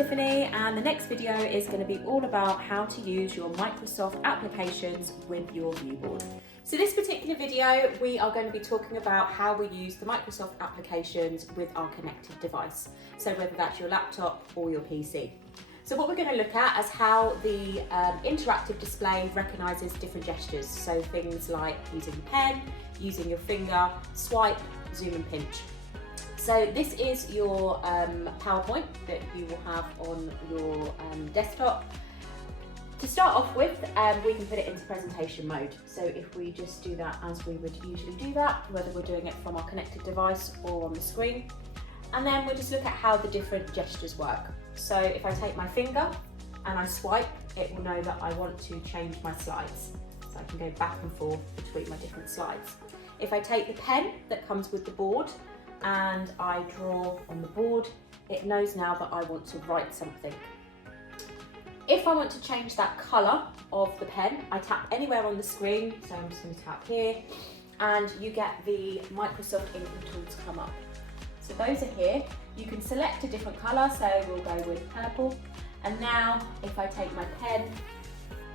Tiffany, and the next video is going to be all about how to use your Microsoft applications with your ViewBoard. So this particular video, we are going to be talking about how we use the Microsoft applications with our connected device. So whether that's your laptop or your PC. So what we're going to look at is how the interactive display recognises different gestures. So things like using your pen, using your finger, swipe, zoom and pinch. So this is your PowerPoint that you will have on your desktop. To start off with, we can put it into presentation mode. So if we just do that as we would usually do that, whether we're doing it from our connected device or on the screen. And then we'll just look at how the different gestures work. So if I take my finger and I swipe, it will know that I want to change my slides. So I can go back and forth between my different slides. If I take the pen that comes with the board and I draw on the board, it knows now that I want to write something. If I want to change that colour of the pen, I tap anywhere on the screen, so I'm just going to tap here, and you get the Microsoft input tools come up. So those are here. You can select a different colour, so we'll go with purple. And now, if I take my pen,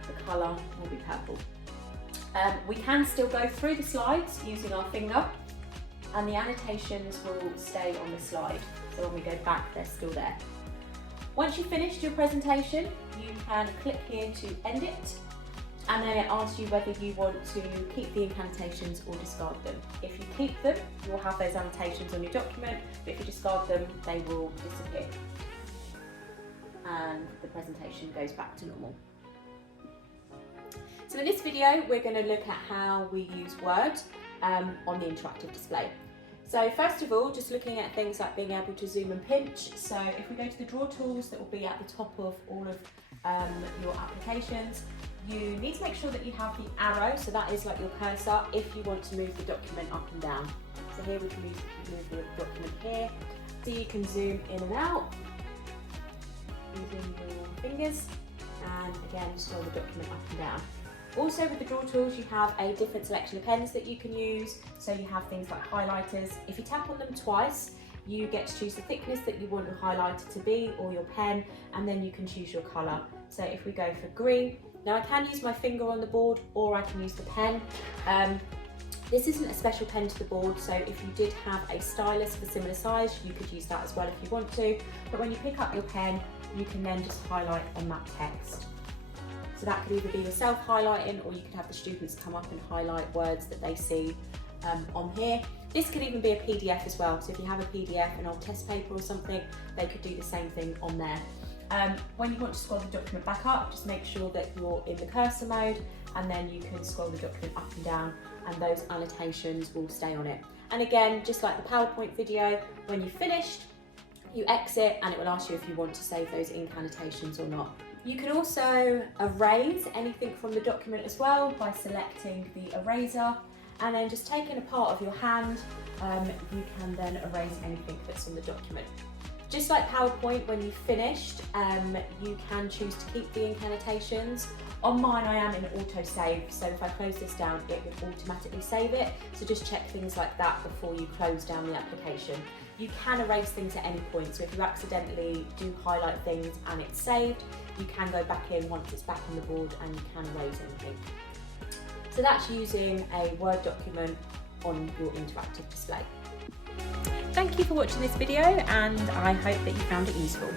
the colour will be purple. We can still go through the slides using our finger, and the annotations will stay on the slide. So when we go back, they're still there. Once you've finished your presentation, you can click here to end it, and then it asks you whether you want to keep the incantations or discard them. If you keep them, you'll have those annotations on your document, but if you discard them, they will disappear. And the presentation goes back to normal. So in this video, we're going to look at how we use Word on the interactive display. So first of all, just looking at things like being able to zoom and pinch. So if we go to the draw tools that will be at the top of all of your applications, you need to make sure that you have the arrow, so that is like your cursor, if you want to move the document up and down. So here we can move the document here. So you can zoom in and out using your fingers, and again, scroll the document up and down. Also with the draw tools, you have a different selection of pens that you can use. So you have things like highlighters. If you tap on them twice, you get to choose the thickness that you want your highlighter to be, or your pen, and then you can choose your colour. So if we go for green, now I can use my finger on the board, or I can use the pen. This isn't a special pen to the board, so if you did have a stylus of a similar size, you could use that as well if you want to. But when you pick up your pen, you can then just highlight on that text. So that could either be yourself highlighting, or you could have the students come up and highlight words that they see on here. This could even be a PDF as well. So if you have a PDF, an old test paper or something, they could do the same thing on there. When you want to scroll the document back up, just make sure that you're in the cursor mode, and then you can scroll the document up and down, and those annotations will stay on it. And again, just like the PowerPoint video, when you've finished, you exit and it will ask you if you want to save those ink annotations or not. You can also erase anything from the document as well by selecting the eraser, and then just taking a part of your hand, you can then erase anything that's on the document. Just like PowerPoint, when you've finished, you can choose to keep the ink annotations. On mine, I am in auto-save, so if I close this down, it will automatically save it. So just check things like that before you close down the application. You can erase things at any point, so if you accidentally do highlight things and it's saved, you can go back in once it's back on the board and you can erase anything. So that's using a Word document on your interactive display. Thank you for watching this video, and I hope that you found it useful.